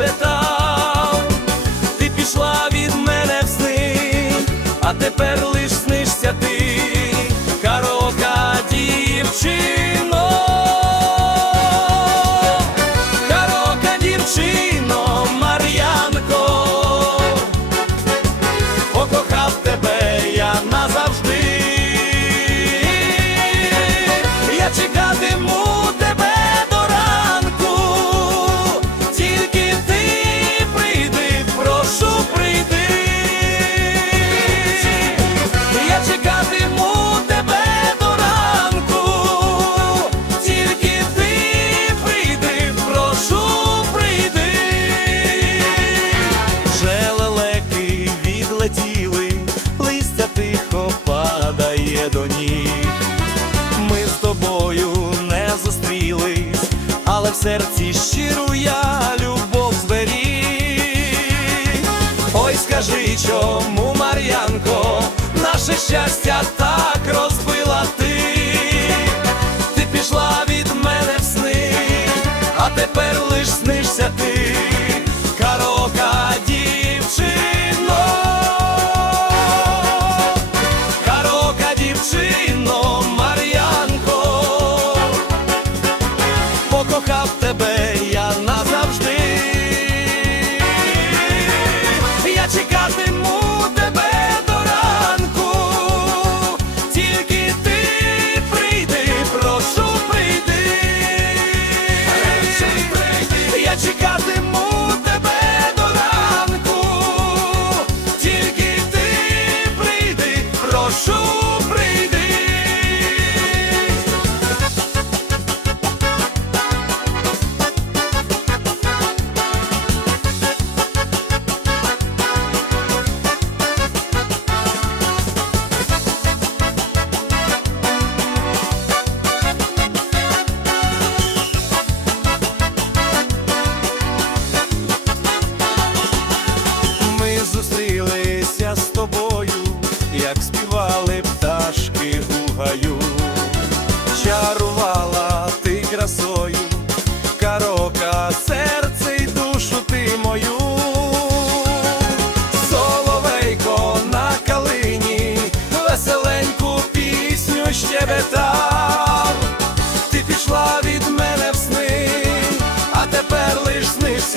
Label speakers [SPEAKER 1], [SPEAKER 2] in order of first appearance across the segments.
[SPEAKER 1] щебетав, ти пішла від мене в сни, а тепер лиш снишся ти. Падає до ніг. Ми з тобою не зустрілись, але в серці щиру я любов зберіг. Ой, скажи, чому, Мар'янко, наше щастя так розбила ти, ти пішла від мене в сни, а тепер лиш снишся ти.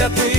[SPEAKER 1] Fíjate